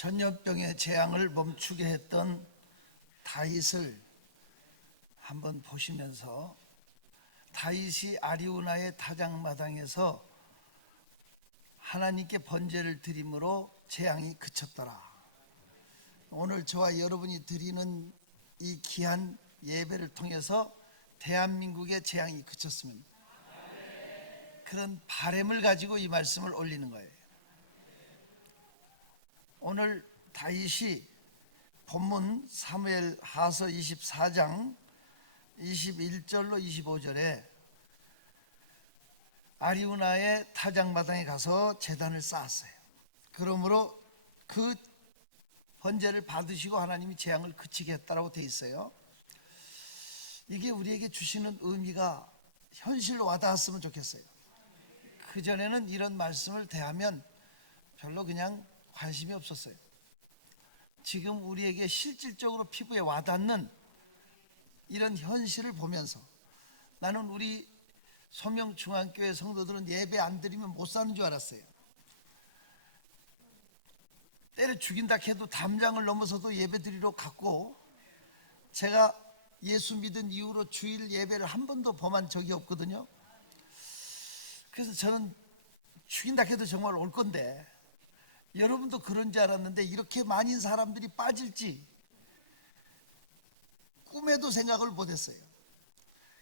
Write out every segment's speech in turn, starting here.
전염병의 재앙을 멈추게 했던 다윗을 한번 보시면서, 다윗이 아리우나의 타작마당에서 하나님께 번제를 드림으로 재앙이 그쳤더라. 오늘 저와 여러분이 드리는 이 귀한 예배를 통해서 대한민국의 재앙이 그쳤습니다. 그런 바람을 가지고 이 말씀을 올리는 거예요. 오늘 다윗이 본문 사무엘하서 24장 21절로 25절에 아리우나의 타작마당에 가서 제단을 쌓았어요. 그러므로 그 번제를 받으시고 하나님이 재앙을 그치게 했다라고 되어 있어요. 이게 우리에게 주시는 의미가 현실로 와닿았으면 좋겠어요. 그전에는 이런 말씀을 대하면 별로 그냥 관심이 없었어요. 지금 우리에게 실질적으로 피부에 와닿는 이런 현실을 보면서 나는 우리 소명중앙교회 성도들은 예배 안 드리면 못 사는 줄 알았어요. 때려 죽인다 해도 담장을 넘어서도 예배 드리러 갔고, 제가 예수 믿은 이후로 주일 예배를 한 번도 범한 적이 없거든요. 그래서 저는 죽인다 해도 정말 올 건데, 여러분도 그런 줄 알았는데 이렇게 많은 사람들이 빠질지 꿈에도 생각을 못했어요.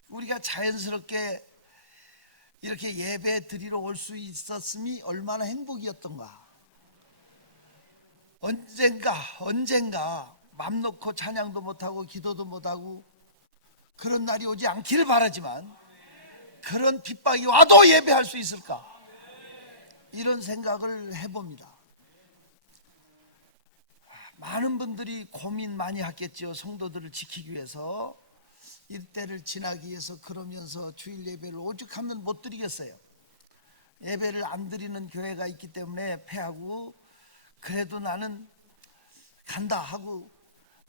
우리가 자연스럽게 이렇게 예배 드리러 올 수 있었음이 얼마나 행복이었던가. 언젠가 맘 놓고 찬양도 못하고 기도도 못하고 그런 날이 오지 않기를 바라지만, 그런 핍박이 와도 예배할 수 있을까, 이런 생각을 해봅니다. 많은 분들이 고민 많이 하겠죠. 성도들을 지키기 위해서, 이때를 지나기 위해서. 그러면서 주일 예배를 오죽하면 못 드리겠어요. 예배를 안 드리는 교회가 있기 때문에 패하고, 그래도 나는 간다 하고,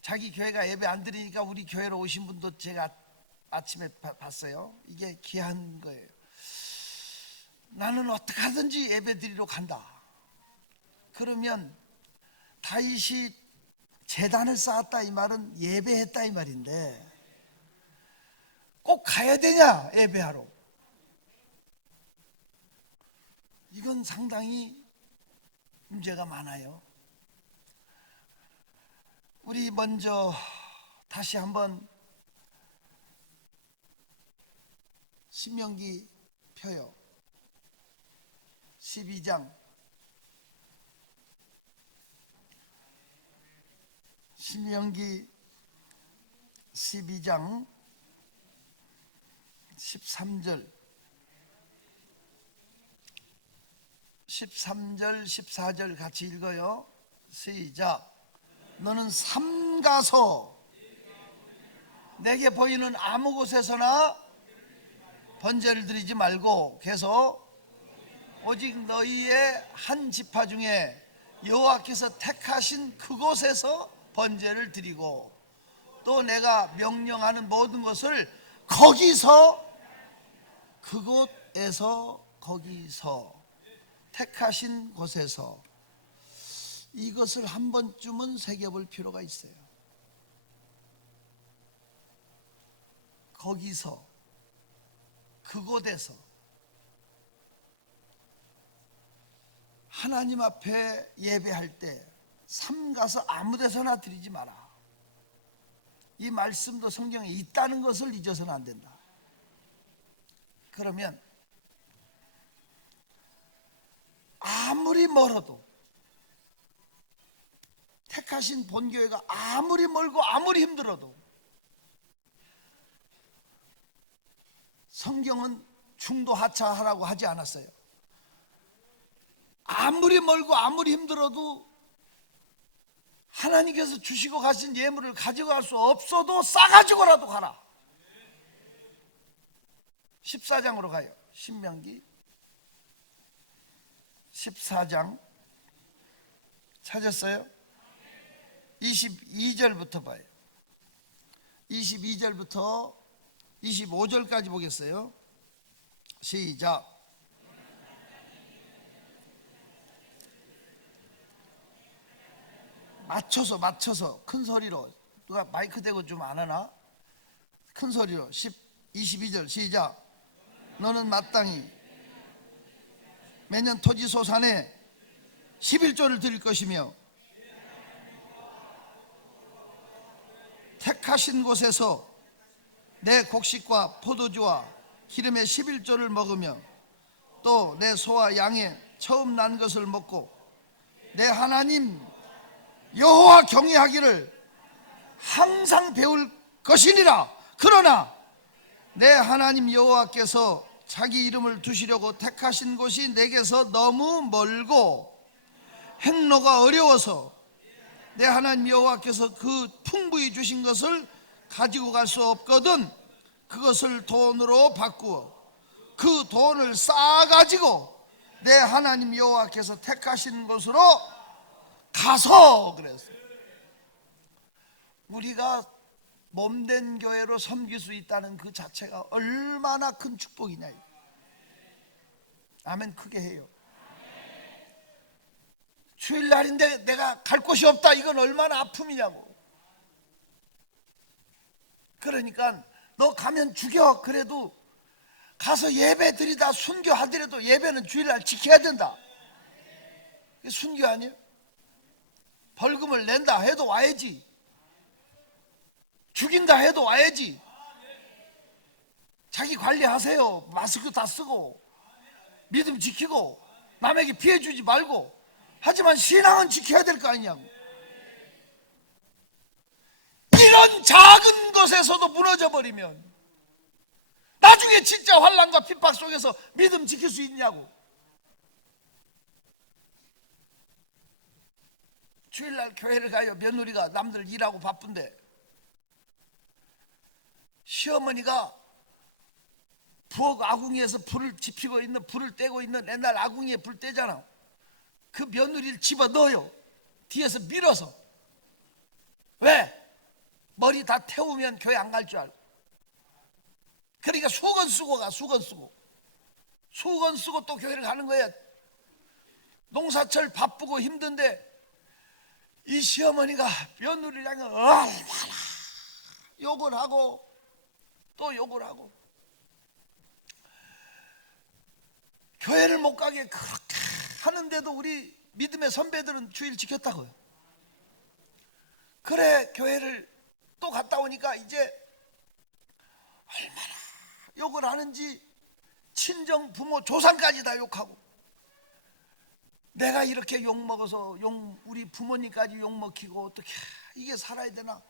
자기 교회가 예배 안 드리니까 우리 교회로 오신 분도 제가 아침에 봤어요. 이게 귀한 거예요. 나는 어떻게 하든지 예배 드리러 간다. 그러면 다윗이 제단을 쌓았다 이 말은 예배했다 이 말인데, 꼭 가야 되냐 예배하러? 이건 상당히 문제가 많아요. 우리 먼저 다시 한번 신명기 펴요. 12장 신명기 12장 13절 14절 같이 읽어요. 시작. 너는 삼가서 내게 보이는 아무 곳에서나 번제를 드리지 말고 계속 오직 너희의 한 지파 중에 여호와께서 택하신 그곳에서 번제를 드리고, 또 내가 명령하는 모든 것을 거기서, 그곳에서, 거기서, 택하신 곳에서, 이것을 한 번쯤은 새겨볼 필요가 있어요. 거기서, 그곳에서. 하나님 앞에 예배할 때 삼가서 아무 데서나 드리지 마라. 이 말씀도 성경에 있다는 것을 잊어서는 안 된다. 그러면 아무리 멀어도, 택하신 본교회가 아무리 멀고 아무리 힘들어도, 성경은 중도하차하라고 하지 않았어요. 아무리 멀고 아무리 힘들어도 하나님께서 주시고 가신 예물을 가지고 갈 수 없어도 싸가지고라도 가라. 14장으로 가요. 신명기 14장 찾았어요? 22절부터 봐요. 22절부터 25절까지 보겠어요. 시작. 맞춰서 큰 소리로, 누가 마이크 대고 좀 안 하나? 큰 소리로 22절 시작. 너는 마땅히 매년 토지 소산에 11조를 드릴 것이며 택하신 곳에서 내 곡식과 포도주와 기름의 11조를 먹으며 또 내 소와 양의 처음 난 것을 먹고 내 하나님 여호와 경외하기를 항상 배울 것이니라. 그러나 내 하나님 여호와께서 자기 이름을 두시려고 택하신 곳이 내게서 너무 멀고 행로가 어려워서 내 하나님 여호와께서 그 풍부히 주신 것을 가지고 갈 수 없거든 그것을 돈으로 바꾸어 그 돈을 쌓아가지고 내 하나님 여호와께서 택하신 곳으로 가서. 그랬어요. 우리가 몸된 교회로 섬길 수 있다는 그 자체가 얼마나 큰 축복이냐. 아멘. 크게 해요. 주일날인데 내가 갈 곳이 없다, 이건 얼마나 아픔이냐고. 그러니까 너 가면 죽여. 그래도 가서 예배 드리다 순교하더라도 예배는 주일날 지켜야 된다. 이게 순교 아니에요? 벌금을 낸다 해도 와야지. 죽인다 해도 와야지. 자기 관리하세요. 마스크 다 쓰고 믿음 지키고 남에게 피해 주지 말고. 하지만 신앙은 지켜야 될 거 아니냐고. 이런 작은 것에서도 무너져 버리면 나중에 진짜 환난과 핍박 속에서 믿음 지킬 수 있냐고. 주일날 교회를 가요. 며느리가 남들 일하고 바쁜데 시어머니가 부엌 아궁이에서 불을 지피고 있는, 불을 떼고 있는, 옛날 아궁이에 불 떼잖아. 그 며느리를 집어넣어요. 뒤에서 밀어서. 왜? 머리 다 태우면 교회 안 갈 줄 알고. 그러니까 수건 쓰고 가. 수건 쓰고 또 교회를 가는 거야. 농사철 바쁘고 힘든데 이 시어머니가 며느리를 향해 얼마나 욕을 하고 또 욕을 하고. 교회를 못 가게 그렇게 하는데도 우리 믿음의 선배들은 주일 지켰다고요. 그래, 교회를 또 갔다 오니까 이제 얼마나 욕을 하는지 친정 부모 조상까지 다 욕하고. 내가 이렇게 욕먹어서 우리 부모님까지 욕먹히고 어떻게 이게 살아야 되나.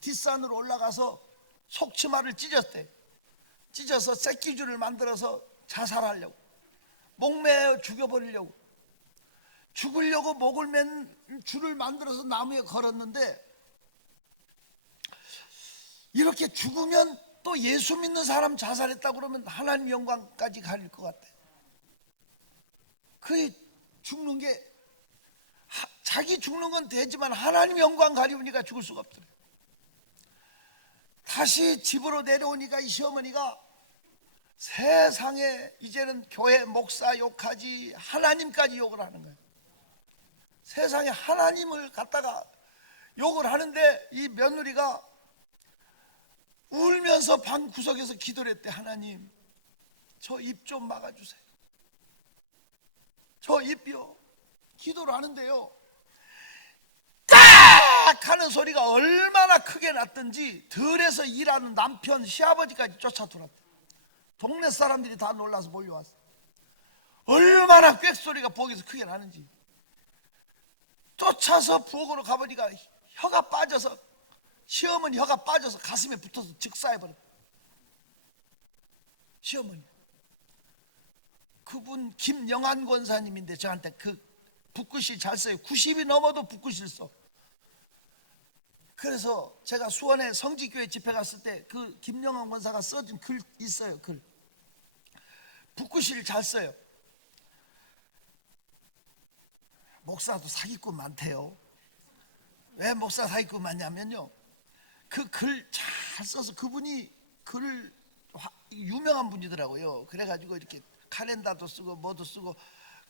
뒷산으로 올라가서 속치마를 찢었대. 찢어서 새끼줄을 만들어서 자살하려고, 목매어 죽여버리려고, 죽으려고 목을 맨 줄을 만들어서 나무에 걸었는데, 이렇게 죽으면 또 예수 믿는 사람 자살했다고 그러면 하나님 영광까지 가릴 것 같아. 그 죽는 게, 자기 죽는 건 되지만 하나님 영광 가리우니까 죽을 수가 없더래. 다시 집으로 내려오니까 이 시어머니가 세상에 이제는 교회 목사 욕하지 하나님까지 욕을 하는 거예요. 세상에 하나님을 갖다가 욕을 하는데 이 며느리가 울면서 방 구석에서 기도를 했대. 하나님, 저 입 좀 막아주세요. 저 입이요. 기도를 하는데요, 딱 하는 소리가 얼마나 크게 났던지 들에서 일하는 남편, 시아버지까지 쫓아들었대. 동네 사람들이 다 놀라서 몰려왔어. 얼마나 꽥소리가 부엌에서 크게 나는지. 쫓아서 부엌으로 가보니까 혀가 빠져서, 시어머니 혀가 빠져서 가슴에 붙어서 즉사해버렸다. 시어머니. 그분 김영한 권사님인데 저한테 그 붓글씨 잘 써요. 90이 넘어도 붓글씨를 써. 그래서 제가 수원에 성지교회 집회 갔을 때 그 김영한 권사가 써준 글 있어요. 글. 붓글씨를 잘 써요. 목사도 사기꾼 많대요. 왜 목사 사기꾼 많냐면요, 그 글 잘 써서, 그분이 글을 유명한 분이더라고요. 그래가지고 이렇게 카렌다도 쓰고 뭐도 쓰고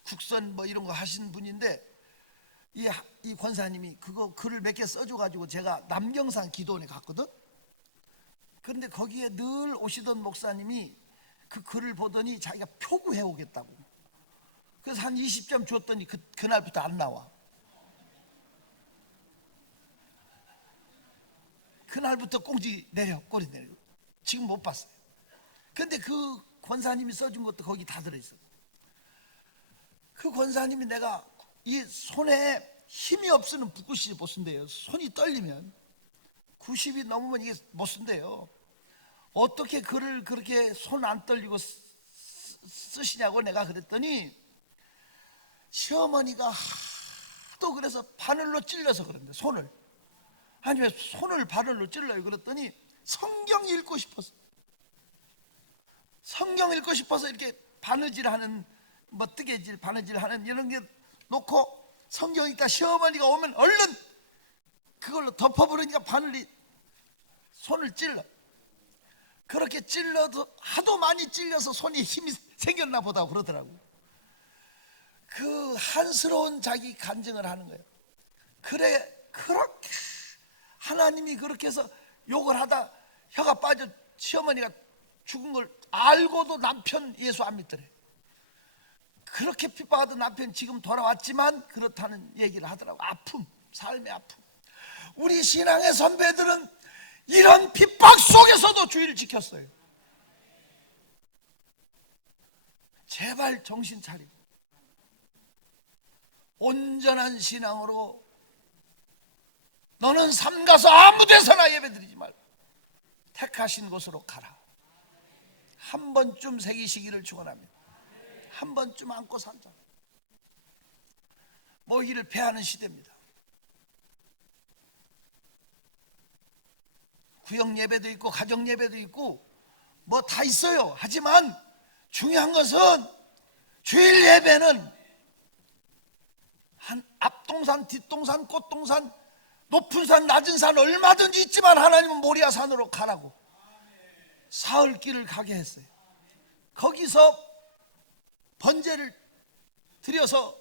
국선 뭐 이런 거 하신 분인데, 이 권사님이 그거 글을 몇 개 써줘가지고 제가 남경산 기도원에 갔거든. 그런데 거기에 늘 오시던 목사님이 그 글을 보더니 자기가 표구해 오겠다고. 그래서 한 20점 줬더니 그날부터 안 나와. 그날부터 꼬리 내려. 지금 못 봤어요. 근데 그 권사님이 써준 것도 거기 다 들어있어. 그 권사님이 내가 이 손에 힘이 없으면 붓글씨 못 쓴대요. 손이 떨리면 90이 넘으면 이게 못 쓴대요. 어떻게 글을 그렇게 손 안 떨리고 쓰시냐고 내가 그랬더니 시어머니가 하도 그래서 바늘로 찔러서 그런데 손을. 아니 왜 손을 바늘로 찔러요? 그랬더니 성경 읽고 싶어서. 성경 읽고 싶어서 이렇게 바느질하는 뭐 뜨개질 바느질하는 이런 게 놓고 성경 읽다 시어머니가 오면 얼른 그걸로 덮어버리니까 바늘이 손을 찔러. 그렇게 찔러도 하도 많이 찔려서 손에 힘이 생겼나 보다 그러더라고. 그 한스러운 자기 간증을 하는 거예요. 그래 그렇게 하나님이 그렇게 해서 욕을 하다 혀가 빠져 시어머니가 죽은 걸 알고도 남편 예수 안 믿더래. 그렇게 핍박하던 남편 지금 돌아왔지만 그렇다는 얘기를 하더라고. 아픔, 삶의 아픔. 우리 신앙의 선배들은 이런 핍박 속에서도 주의를 지켰어요. 제발 정신 차리고 온전한 신앙으로 너는 삼 가서 아무 데서나 예배드리지 말고 택하신 곳으로 가라. 한 번쯤 새기시기를 축원합니다. 한 번쯤 안고 살자. 모이를 패하는 시대입니다. 구역 예배도 있고 가정 예배도 있고 뭐 다 있어요. 하지만 중요한 것은 주일 예배는 한 앞동산, 뒷동산, 꽃동산, 높은 산, 낮은 산 얼마든지 있지만 하나님은 모리아산으로 가라고 사흘길을 가게 했어요. 거기서 번제를 드려서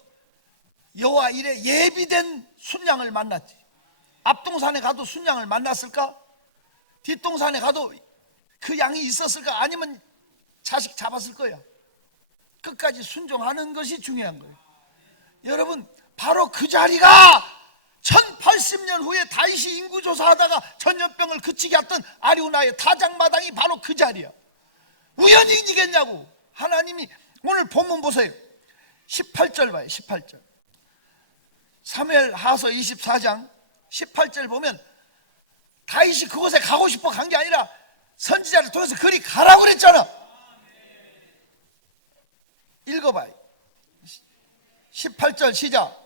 여호와 이래 예비된 순양을 만났지. 앞동산에 가도 순양을 만났을까? 뒷동산에 가도 그 양이 있었을까? 아니면 자식 잡았을 거야. 끝까지 순종하는 것이 중요한 거예요. 여러분 바로 그 자리가 1080년 후에 다윗이 인구조사하다가 전염병을 그치게 했던 아리우나의 타작마당이 바로 그 자리야. 우연이겠냐고. 하나님이 오늘 본문 보세요. 18절 봐요. 18절 사무엘하서 24장 18절 보면 다윗이 그곳에 가고 싶어 간 게 아니라 선지자를 통해서 그리 가라고 그랬잖아. 읽어봐요. 18절 시작.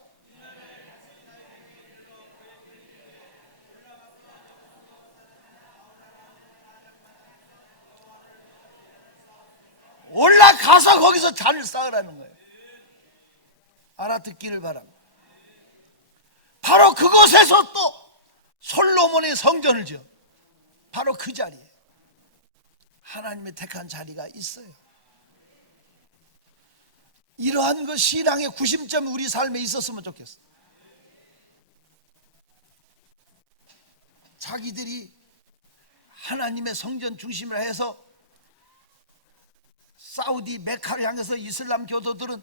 올라가서 거기서 잔을 쌓으라는 거예요. 알아듣기를 바랍니다. 바로 그곳에서 또 솔로몬의 성전을 지어 바로 그 자리에 하나님의 택한 자리가 있어요. 이러한 그 신앙의 구심점이 우리 삶에 있었으면 좋겠어요. 자기들이 하나님의 성전 중심으로 해서 사우디 메카를 향해서 이슬람 교도들은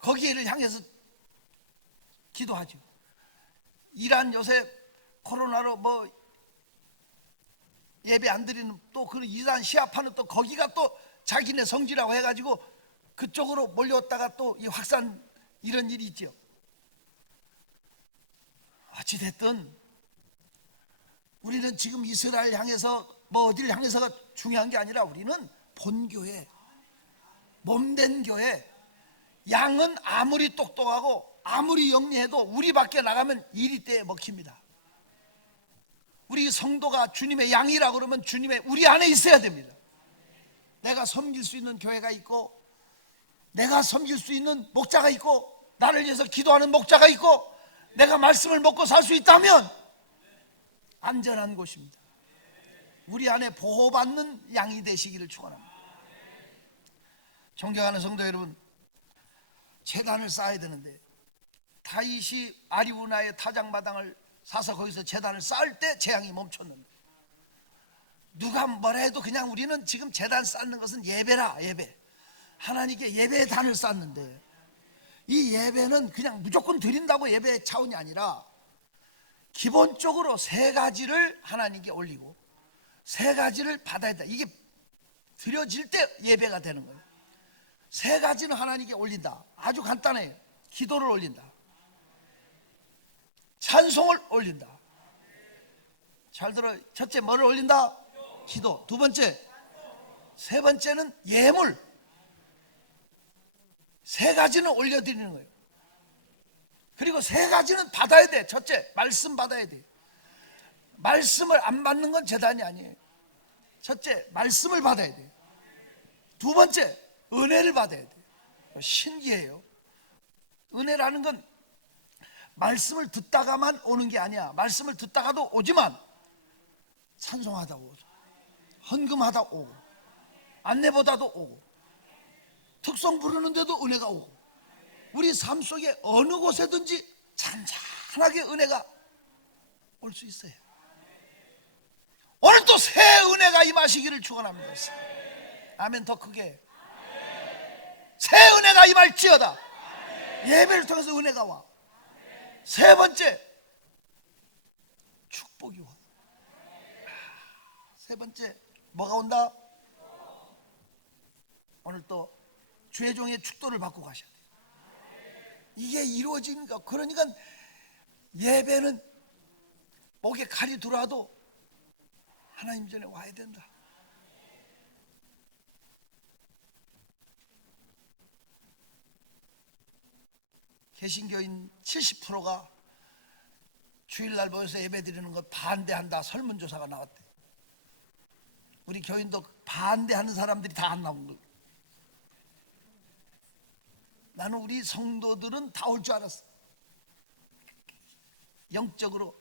거기를 향해서 기도하죠. 이란 요새 코로나로 뭐 예배 안 드리는 또 그 이란 시아파는 또 거기가 또 자기네 성지라고 해가지고 그쪽으로 몰려왔다가 또 이 확산 이런 일이 있죠. 어찌됐든 우리는 지금 이스라엘 향해서 뭐 어디를 향해서가 중요한 게 아니라 우리는 본교회, 몸된 교회. 양은 아무리 똑똑하고 아무리 영리해도 우리 밖에 나가면 이리 때에 먹힙니다. 우리 성도가 주님의 양이라 그러면 주님의 우리 안에 있어야 됩니다. 내가 섬길 수 있는 교회가 있고 내가 섬길 수 있는 목자가 있고 나를 위해서 기도하는 목자가 있고 내가 말씀을 먹고 살 수 있다면 안전한 곳입니다. 우리 안에 보호받는 양이 되시기를 축원합니다. 존경하는 성도 여러분, 제단을 쌓아야 되는데 다윗이 아리우나의 타작마당을 사서 거기서 제단을 쌓을 때 재앙이 멈췄는데, 누가 뭐라 해도 그냥 우리는 지금 제단 쌓는 것은 예배라, 예배. 하나님께 예배의 단을 쌓는데, 이 예배는 그냥 무조건 드린다고 예배의 차원이 아니라 기본적으로 세 가지를 하나님께 올리고 세 가지를 받아야 된다. 이게 드려질 때 예배가 되는 거예요. 세 가지는 하나님께 올린다. 아주 간단해요. 기도를 올린다, 찬송을 올린다. 잘 들어요. 첫째 뭐를 올린다? 기도. 두 번째, 세 번째는 예물. 세 가지는 올려드리는 거예요. 그리고 세 가지는 받아야 돼. 첫째, 말씀 받아야 돼. 말씀을 안 받는 건 제단이 아니에요. 첫째, 말씀을 받아야 돼. 두 번째, 은혜를 받아야 돼. 신기해요. 은혜라는 건 말씀을 듣다가만 오는 게 아니야. 말씀을 듣다가도 오지만 찬송하다 오고, 헌금하다 오고, 안내보다도 오고, 특송 부르는데도 은혜가 오고, 우리 삶 속에 어느 곳에든지 잔잔하게 은혜가 올 수 있어요. 오늘 또 새 은혜가 임하시기를 축원합니다. 아멘. 더 크게 새 은혜가 임할지어다. 예배를 통해서 은혜가 와. 세 번째, 축복이 와. 세 번째, 뭐가 온다? 오늘 또 주의 종의 축도를 받고 가셔야 돼요. 이게 이루어집니까? 그러니까 예배는 목에 칼이 들어와도 하나님 전에 와야 된다. 개신교인 70%가 주일날 모여서 예배 드리는 것 반대한다 설문조사가 나왔대. 우리 교인도 반대하는 사람들이 다 안 나온 거예요. 나는 우리 성도들은 다 올 줄 알았어. 영적으로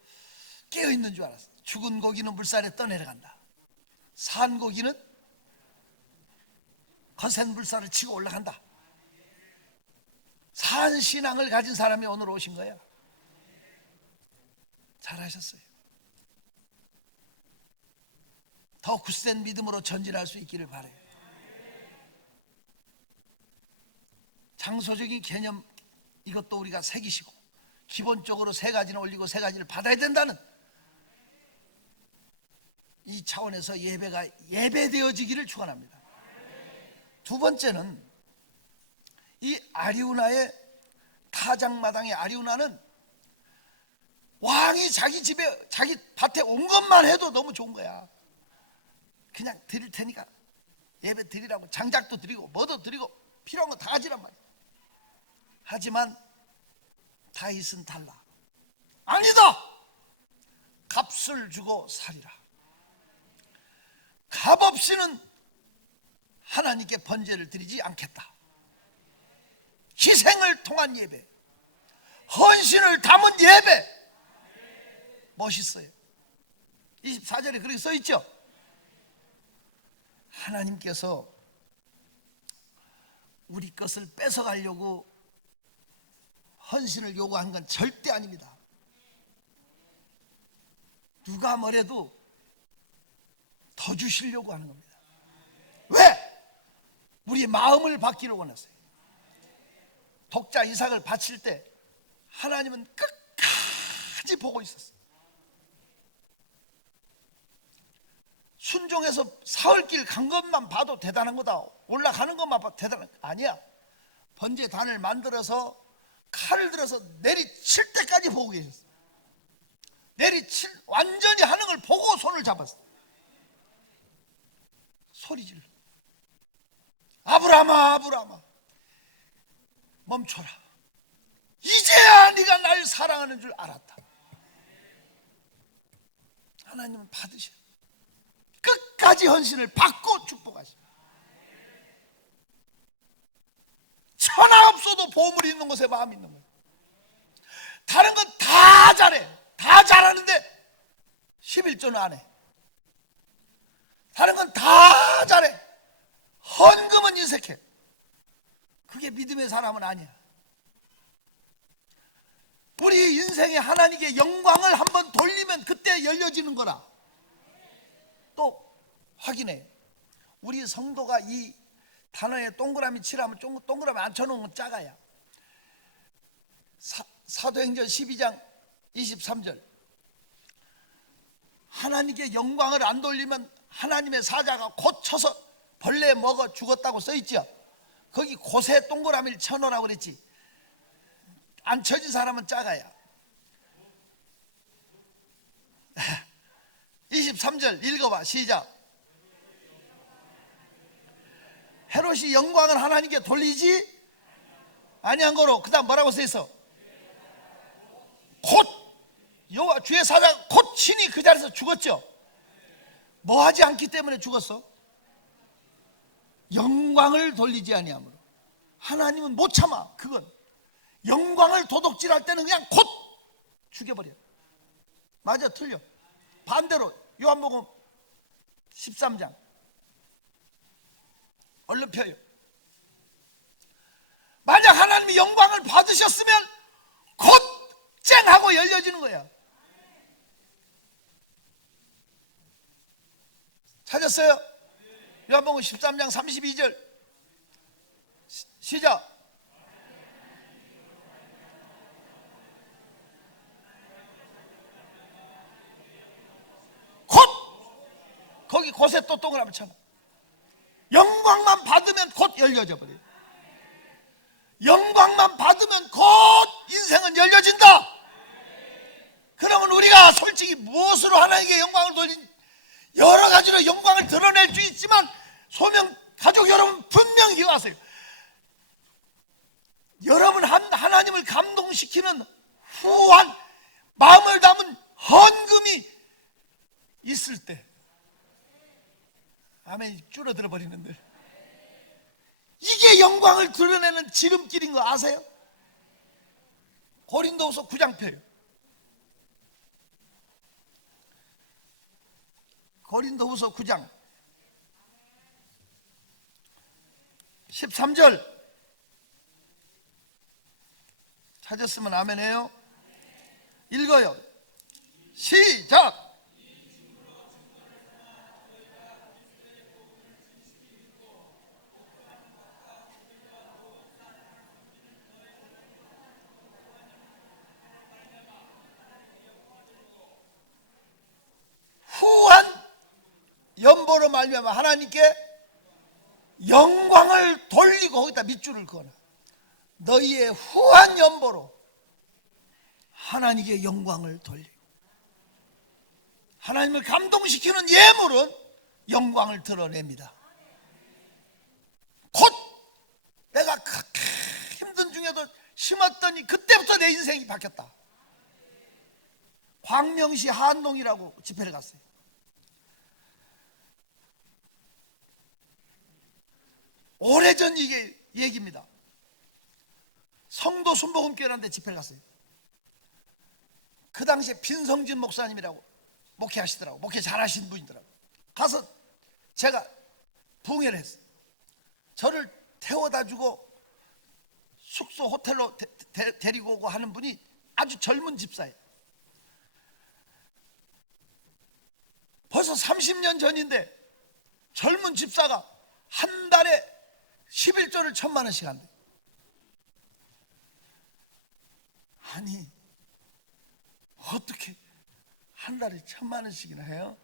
깨어있는 줄 알았어. 죽은 고기는 물살에 떠내려간다. 산 고기는 거센 물살을 치고 올라간다. 산 신앙을 가진 사람이 오늘 오신 거야. 잘하셨어요. 더 굳센 믿음으로 전진할 수 있기를 바라요. 장소적인 개념, 이것도 우리가 새기시고 기본적으로 세 가지는 올리고 세 가지를 받아야 된다는 이 차원에서 예배가 예배되어지기를 축원합니다. 두 번째는 이 아리우나의 타작마당의 아리우나는 왕이 자기 집에 자기 밭에 온 것만 해도 너무 좋은 거야. 그냥 드릴 테니까 예배 드리라고 장작도 드리고 뭐도 드리고 필요한 거 다 가지란 말이야. 하지만 다윗은 달라. 아니다. 값을 주고 살이라. 값 없이는 하나님께 번제를 드리지 않겠다. 희생을 통한 예배, 헌신을 담은 예배. 멋있어요. 24절에 그렇게 써 있죠. 하나님께서 우리 것을 뺏어가려고 헌신을 요구한 건 절대 아닙니다. 누가 뭐래도 더 주시려고 하는 겁니다. 왜? 우리 마음을 받기를 원했어요. 독자 이삭을 바칠 때 하나님은 끝까지 보고 있었어요. 순종해서 사흘길 간 것만 봐도 대단한 거다. 올라가는 것만 봐도 대단한 거 아니야. 번제단을 만들어서 칼을 들어서 내리칠 때까지 보고 계셨어요. 완전히 하는 걸 보고 손을 잡았어요. 소리 질러. 아브라함아, 아브라함아, 멈춰라. 이제야 네가 날 사랑하는 줄 알았다. 하나님은 받으셔. 끝까지 헌신을 받고 축복하시오. 천하 없어도 보물이 있는 곳에 마음이 있는 거예요. 다른 건 다 잘해. 다 잘하는데 11조는 안 해. 다른 건 다 잘해. 헌금은 인색해. 그게 믿음의 사람은 아니야. 우리 인생에 하나님께 영광을 한번 돌리면 그때 열려지는 거라. 또 확인해. 우리 성도가 이 단어에 동그라미 칠하면 동그라미 안 쳐놓으면 작아야. 사도행전 12장 23절, 하나님께 영광을 안 돌리면 하나님의 사자가 곧 쳐서 벌레 먹어 죽었다고 써있죠. 거기 곳에 동그라미를 쳐놓으라고 그랬지. 안 쳐진 사람은 작아야. 23절 읽어봐. 시작. 헤롯이 영광을 하나님께 돌리지 아니한 거로. 그 다음 뭐라고 써있어? 곧 여호와 주의 사자가 곧 친히 그 자리에서 죽었죠. 뭐 하지 않기 때문에 죽었어? 영광을 돌리지 아니함으로. 하나님은 못 참아. 그건 영광을 도둑질할 때는 그냥 곧 죽여버려. 맞아 틀려? 반대로 요한복음 13장 얼른 펴요. 만약 하나님이 영광을 받으셨으면 곧 쨍하고 열려지는 거야. 찾았어요? 요한복음 13장 32절 시작. 곧 거기 곳에 또 동그라미 쳐. 영광만 받으면 곧 열려져 버려요. 영광만 받으면 곧 인생은 열려진다. 그러면 우리가 솔직히 무엇으로 하나님께 영광을 돌린, 여러 가지로 영광을 드러낼 수 있지만 소명 가족 여러분 분명히 기억하세요. 여러분 하나님을 감동시키는 후한 마음을 담은 헌금이 있을 때, 아멘. 줄어들어 버리는데 이게 영광을 드러내는 지름길인 거 아세요? 고린도후서 9장 펴요. 고린도후서 9장 13절 찾았으면 아멘 해요. 읽어요. 시작. 후한 연보로 말미암아 하나님께 영광을 돌리고, 거기다 밑줄을 그어놔. 너희의 후한 연보로 하나님께 영광을 돌리고, 하나님을 감동시키는 예물은 영광을 드러냅니다. 곧 내가 그렇게 힘든 중에도 심었더니 그때부터 내 인생이 바뀌었다. 광명시 한동이라고 집회를 갔어요. 오래전 이게 얘기입니다. 성도 순복음교회라는 데 집회를 갔어요. 그 당시에 빈성진 목사님이라고 목회하시더라고. 목회 잘하신 분이더라고. 가서 제가 부흥회를 했어요. 저를 태워다 주고 숙소 호텔로 데리고 오고 하는 분이 아주 젊은 집사예요. 벌써 30년 전인데 젊은 집사가 한 달에 11조를 1,000만 원씩 한대. 아니 어떻게 한 달에 1,000만 원씩이나 해요?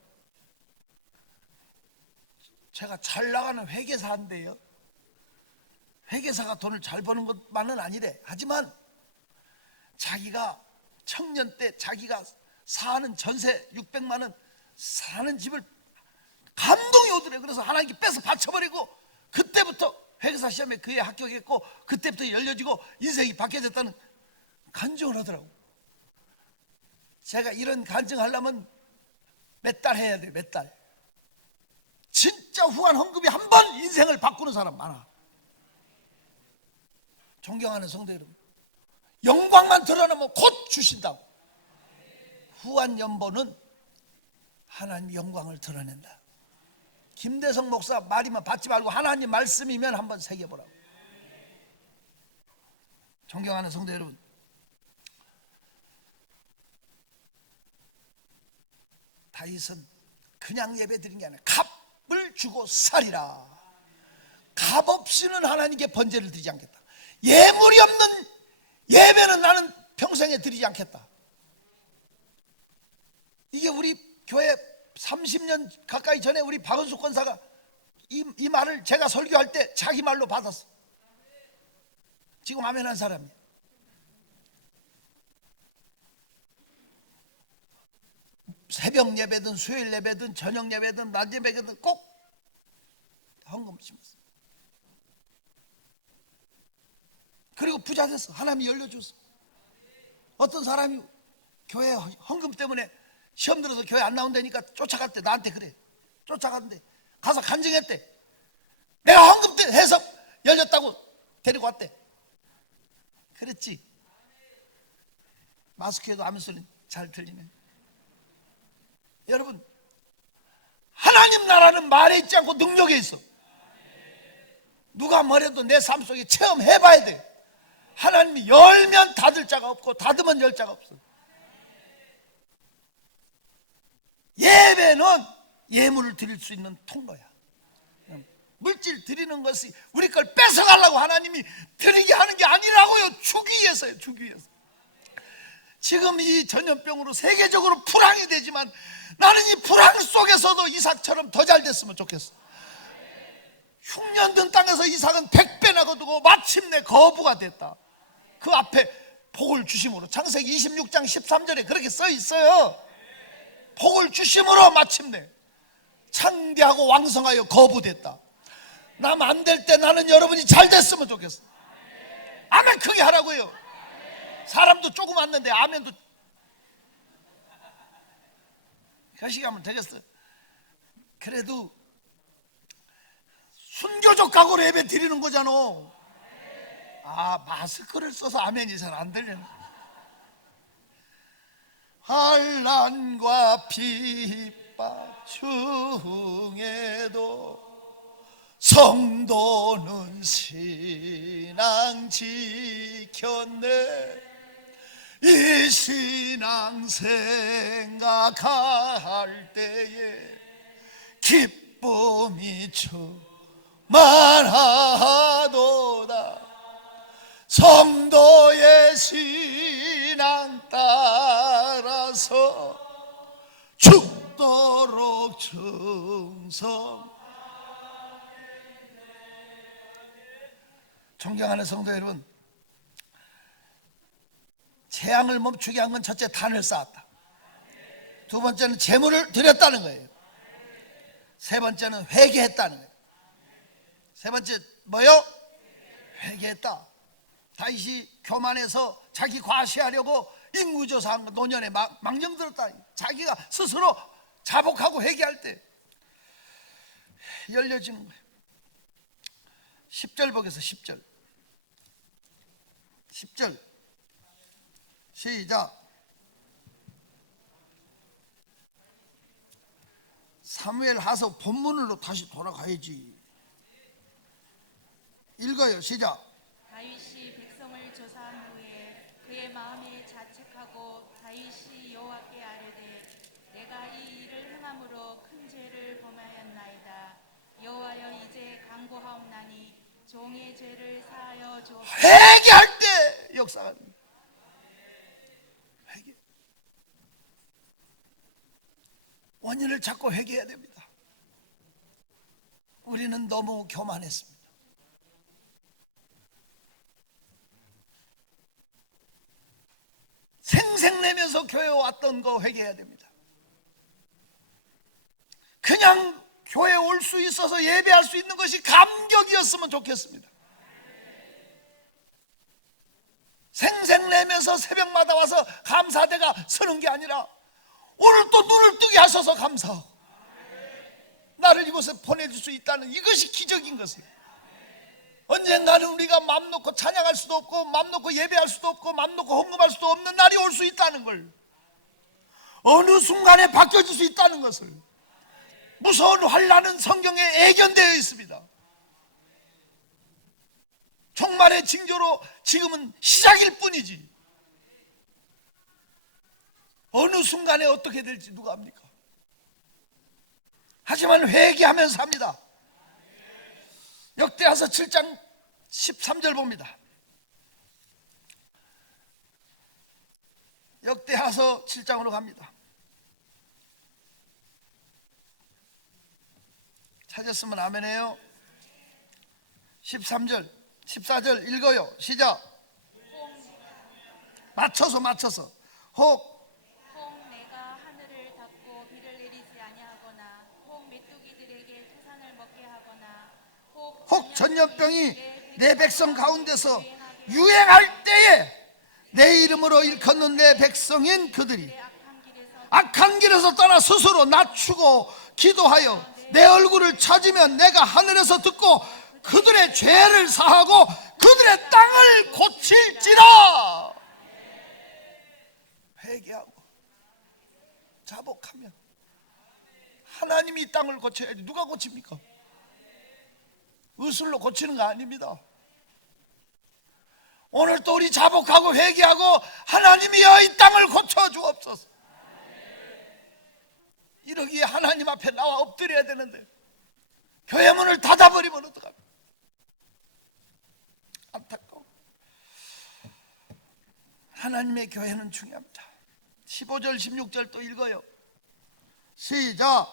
제가 잘 나가는 회계사인데요, 회계사가 돈을 잘 버는 것만은 아니래. 하지만 자기가 청년 때 자기가 사는 전세 600만 원 사는 집을 감동이 오더래. 그래서 하나님께 뺏어 바쳐버리고 그때부터 회계사 시험에 그에 합격했고 그때부터 열려지고 인생이 바뀌어졌다는 간증을 하더라고. 제가 이런 간증하려면 몇 달 해야 돼. 몇 달. 진짜 후한 헌금이 한 번 인생을 바꾸는 사람 많아. 존경하는 성도 여러분, 영광만 드러나면 곧 주신다고. 후한 연보는 하나님 영광을 드러낸다. 김대성 목사 말이면 받지 말고 하나님 말씀이면 한번 새겨보라고. 존경하는 성도 여러분, 다윗은 그냥 예배 드린 게 아니라 값을 주고 살이라. 값 없이는 하나님께 번제를 드리지 않겠다. 예물이 없는 예배는 나는 평생에 드리지 않겠다. 이게 우리 교회 30년 가까이 전에 우리 박은숙 권사가 이 말을 제가 설교할 때 자기 말로 받았어. 지금 아멘한 사람이. 새벽 예배든 수요일 예배든 저녁 예배든 낮 예배든 꼭 헌금 심었어. 그리고 부자 됐어. 하나님이 열려줬어. 어떤 사람이 교회 헌금 때문에 시험 들어서 교회 안 나온다니까 쫓아갔대. 나한테 그래. 쫓아갔는데 가서 간증했대. 내가 헌금 때 해서 열렸다고 데리고 왔대. 그랬지. 마스크에도 아멘 소리 잘 들리네. 여러분, 하나님 나라는 말에 있지 않고 능력에 있어. 누가 뭐래도 내 삶 속에 체험해봐야 돼. 하나님이 열면 닫을 자가 없고 닫으면 열 자가 없어. 예배는 예물을 드릴 수 있는 통로야. 물질 드리는 것이 우리 걸 뺏어가려고 하나님이 드리게 하는 게 아니라고요. 주기 위해서요. 주기 위해서. 지금 이 전염병으로 세계적으로 불황이 되지만 나는 이 불황 속에서도 이삭처럼 더 잘 됐으면 좋겠어. 흉년 든 땅에서 이삭은 100배나 거두고 마침내 거부가 됐다. 그 앞에 복을 주심으로, 창세기 26장 13절에 그렇게 써 있어요. 복을 주심으로 마침내 창대하고 왕성하여 거부됐다. 남 안 될 때 나는 여러분이 잘 됐으면 좋겠어. 아멘 크게 하라고요. 사람도 조금 왔는데 아멘도 거시기하면 되겠어. 그래도 순교적 각오로 예배 드리는 거잖아. 마스크를 써서 아멘이 잘 안 들리네. 환난과 핍박 중에도 성도는 신앙 지켰네. 이 신앙 생각할 때에 기쁨이 충만하도다. 성도의 신앙 따라서 죽도록 충성. 존경하는 성도 여러분, 재앙을 멈추게 한 건 첫째 단을 쌓았다. 두 번째는 재물을 드렸다는 거예요. 세 번째는 회개했다는 거예요. 세 번째 뭐요? 회개했다. 다윗이 교만해서 자기 과시하려고 인구조사한 거, 노년에 망령 들었다. 자기가 스스로 자복하고 회개할 때 열려지는 거예요. 10절 보겠어. 10절 시작. 사무엘 하서 본문으로 다시 돌아가야지. 읽어요. 시작. 다윗이 백성을 조사한 후에 그의 마음에 자책하고 다윗이 여호와께 아뢰되 내가 이 일을 행함으로 큰 죄를 범하였나이다. 여호와여 이제 간구하옵나니 종의 죄를 사하여 주옵소서. 회개할 때 역사가 회개. 원인을 찾고 회개해야 됩니다. 우리는 너무 교만했습니다. 생색내면서 교회 왔던 거 회개해야 됩니다. 그냥 교회 올 수 있어서 예배할 수 있는 것이 감격이었으면 좋겠습니다. 생색내면서 새벽마다 와서 감사대가 서는 게 아니라 오늘 또 눈을 뜨게 하셔서 감사하고 나를 이곳에 보내줄 수 있다는 이것이 기적인 것이에요. 언젠가는 우리가 맘 놓고 찬양할 수도 없고 맘 놓고 예배할 수도 없고 맘 놓고 헌금할 수도 없는 날이 올 수 있다는 걸, 어느 순간에 바뀌어질 수 있다는 것을, 무서운 환난은 성경에 예견되어 있습니다. 종말의 징조로 지금은 시작일 뿐이지 어느 순간에 어떻게 될지 누가 압니까? 하지만 회개하면서 합니다. 역대하서 7장 13절 봅니다. 역대하서 7장으로 갑니다. 찾았으면 아멘해요. 13절 14절 읽어요. 시작. 맞춰서 혹 내가 하늘을 닫고 비를 내리지 아니하거나 혹 메뚜기들에게 토산을 먹게 하거나 혹 전염병이 내 백성 가운데서 유행할 때에 내 이름으로 일컫는 내 백성인 그들이 악한 길에서 떠나 스스로 낮추고 기도하여 내 얼굴을 찾으면 내가 하늘에서 듣고 그들의 죄를 사하고 그들의 땅을 고칠지라. 회개하고 자복하면 하나님이 땅을 고쳐야지 누가 고칩니까? 의술로 고치는 거 아닙니다. 오늘 또 우리 자복하고 회개하고 하나님이여 이 땅을 고쳐 주옵소서. 이러기에 하나님 앞에 나와 엎드려야 되는데 교회 문을 닫아버리면 어떡합니까? 안타까워. 하나님의 교회는 중요합니다. 15절 16절 또 읽어요. 시작.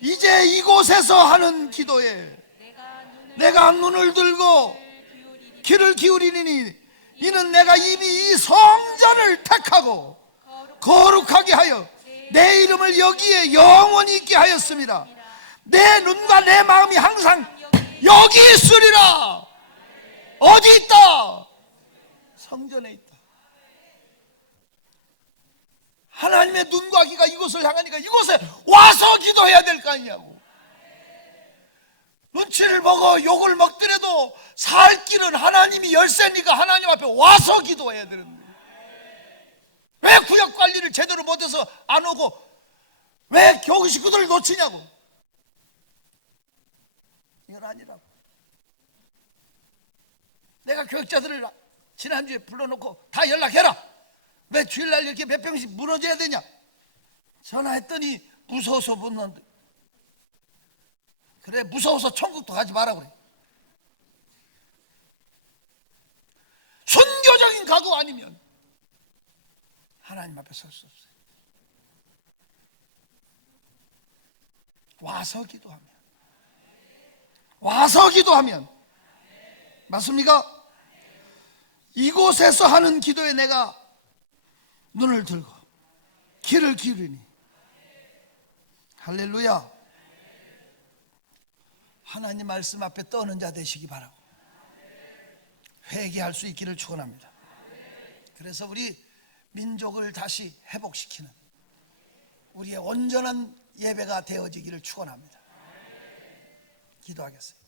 이제 이곳에서 하는 기도에 내가 눈을 들고 귀를 기울이니 이는 내가 이미 이 성전을 택하고 거룩하게 하여 내 이름을 여기에 영원히 있게 하였습니다. 내 눈과 내 마음이 항상 여기 있으리라. 어디 있다? 성전에 있다. 하나님의 눈과 귀가 이곳을 향하니까 이곳에 와서 기도해야 될 거 아니냐고. 눈치를 보고 욕을 먹더라도 살 길은 하나님이 열쇠니까 하나님 앞에 와서 기도해야 되는데 왜 구역 관리를 제대로 못해서 안 오고 왜 교구 식구들을 놓치냐고. 이건 아니라고. 내가 교육자들을 지난주에 불러놓고 다 연락해라. 왜 주일날 이렇게 몇 병씩 무너져야 되냐. 전화했더니 무서워서 못 난다. 그래 무서워서 천국도 가지 마라 그래. 순교적인 각오 아니면 하나님 앞에 설 수 없어요. 와서 기도하면 맞습니까? 이곳에서 하는 기도에 내가 눈을 들고 귀를 기울이니 할렐루야. 하나님 말씀 앞에 떠는 자 되시기 바라고 회개할 수 있기를 축원합니다. 그래서 우리 민족을 다시 회복시키는 우리의 온전한 예배가 되어지기를 축원합니다. 기도하겠습니다.